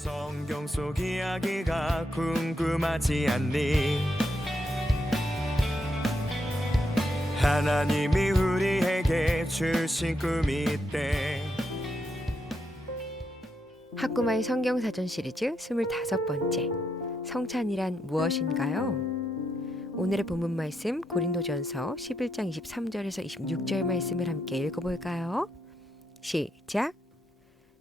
성경 속 이야기가 궁금하지 않니? 하나님이 우리에게 주신 꿈이 있대. 학구마의 성경 사전 시리즈 25번째 성찬이란 무엇인가요? 오늘의 본문 말씀 고린도전서 11장 23절에서 26절 말씀을 함께 읽어볼까요? 시작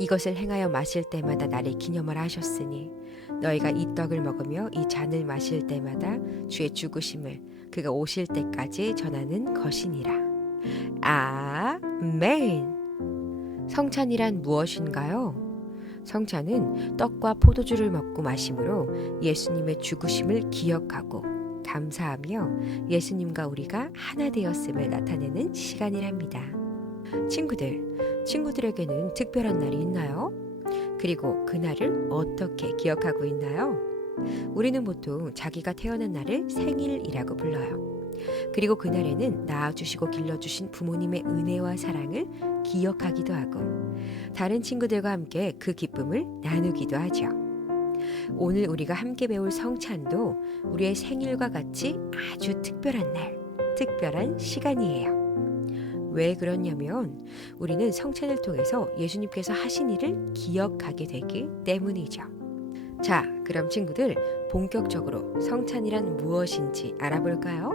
이것을 행하여 마실 때마다 나를 기념하라 하셨으니 너희가 이 떡을 먹으며 이 잔을 마실 때마다 주의 죽으심을 그가 오실 때까지 전하는 것이니라. 아멘. 성찬이란 무엇인가요? 성찬은 떡과 포도주를 먹고 마심으로 예수님의 죽으심을 기억하고 감사하며 예수님과 우리가 하나 되었음을 나타내는 시간이랍니다. 친구들, 친구들에게는 특별한 날이 있나요? 그리고 그날을 어떻게 기억하고 있나요? 우리는 보통 자기가 태어난 날을 생일이라고 불러요. 그리고 그날에는 낳아주시고 길러주신 부모님의 은혜와 사랑을 기억하기도 하고, 다른 친구들과 함께 그 기쁨을 나누기도 하죠. 오늘 우리가 함께 배울 성찬도 우리의 생일과 같이 아주 특별한 날, 특별한 시간이에요. 왜 그러냐면 우리는 성찬을 통해서 예수님께서 하신 일을 기억하게 되기 때문이죠. 자, 그럼 친구들 본격적으로 성찬이란 무엇인지 알아볼까요?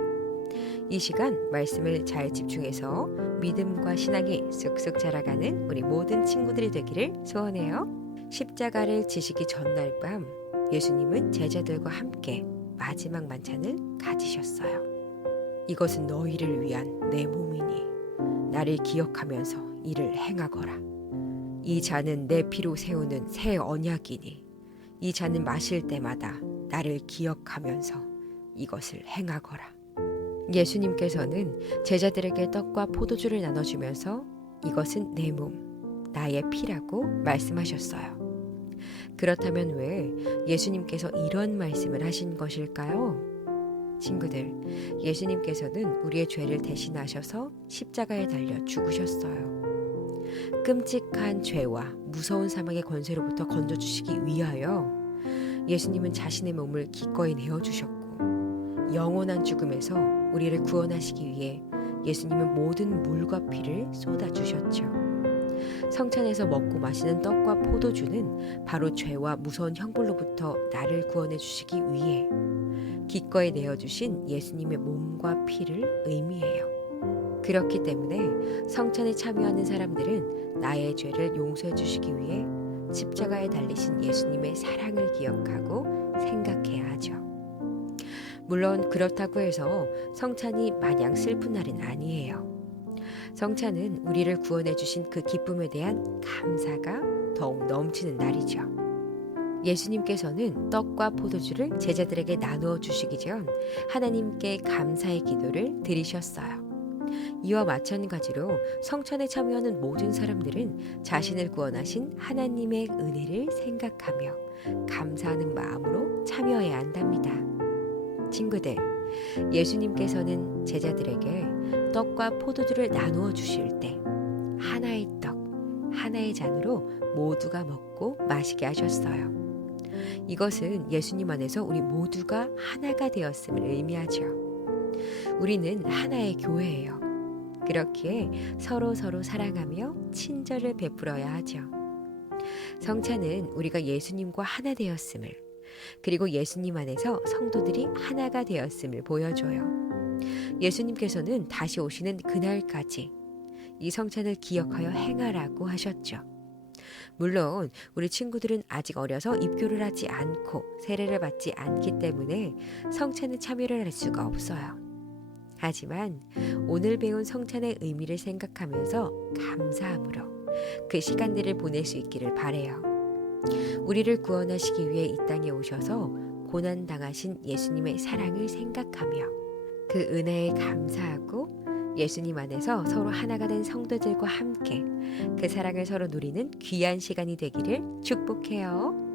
이 시간 말씀을 잘 집중해서 믿음과 신앙이 쑥쑥 자라가는 우리 모든 친구들이 되기를 소원해요. 십자가를 지시기 전날 밤 예수님은 제자들과 함께 마지막 만찬을 가지셨어요. 이것은 너희를 위한 내 몸이니 나를 기억하면서 이를 행하거라. 이 잔은 내 피로 세우는 새 언약이니 이 잔은 마실 때마다 나를 기억하면서 이것을 행하거라. 예수님께서는 제자들에게 떡과 포도주를 나눠주면서 이것은 내 몸, 나의 피라고 말씀하셨어요. 그렇다면 왜 예수님께서 이런 말씀을 하신 것일까요? 친구들, 예수님께서는 우리의 죄를 대신하셔서 십자가에 달려 죽으셨어요. 끔찍한 죄와 무서운 사망의 권세로부터 건져주시기 위하여 예수님은 자신의 몸을 기꺼이 내어주셨고 영원한 죽음에서 우리를 구원하시기 위해 예수님은 모든 물과 피를 쏟아주셨죠. 성찬에서 먹고 마시는 떡과 포도주는 바로 죄와 무서운 형벌로부터 나를 구원해 주시기 위해 기꺼이 내어주신 예수님의 몸과 피를 의미해요. 그렇기 때문에 성찬에 참여하는 사람들은 나의 죄를 용서해 주시기 위해 십자가에 달리신 예수님의 사랑을 기억하고 생각해야 하죠. 물론 그렇다고 해서 성찬이 마냥 슬픈 날은 아니에요. 성찬은 우리를 구원해 주신 그 기쁨에 대한 감사가 더욱 넘치는 날이죠. 예수님께서는 떡과 포도주를 제자들에게 나누어 주시기 전 하나님께 감사의 기도를 드리셨어요. 이와 마찬가지로 성찬에 참여하는 모든 사람들은 자신을 구원하신 하나님의 은혜를 생각하며 감사하는 마음으로 참여해야 한답니다. 친구들, 예수님께서는 제자들에게 떡과 포도주를 나누어 주실 때 하나의 떡, 하나의 잔으로 모두가 먹고 마시게 하셨어요. 이것은 예수님 안에서 우리 모두가 하나가 되었음을 의미하죠. 우리는 하나의 교회예요. 그렇기에 서로 서로 사랑하며 친절을 베풀어야 하죠. 성찬은 우리가 예수님과 하나 되었음을 그리고 예수님 안에서 성도들이 하나가 되었음을 보여줘요. 예수님께서는 다시 오시는 그날까지 이 성찬을 기억하여 행하라고 하셨죠. 물론 우리 친구들은 아직 어려서 입교를 하지 않고 세례를 받지 않기 때문에 성찬에 참여를 할 수가 없어요. 하지만 오늘 배운 성찬의 의미를 생각하면서 감사함으로 그 시간들을 보낼 수 있기를 바래요. 우리를 구원하시기 위해 이 땅에 오셔서 고난 당하신 예수님의 사랑을 생각하며 그 은혜에 감사하고 예수님 안에서 서로 하나가 된 성도들과 함께 그 사랑을 서로 누리는 귀한 시간이 되기를 축복해요.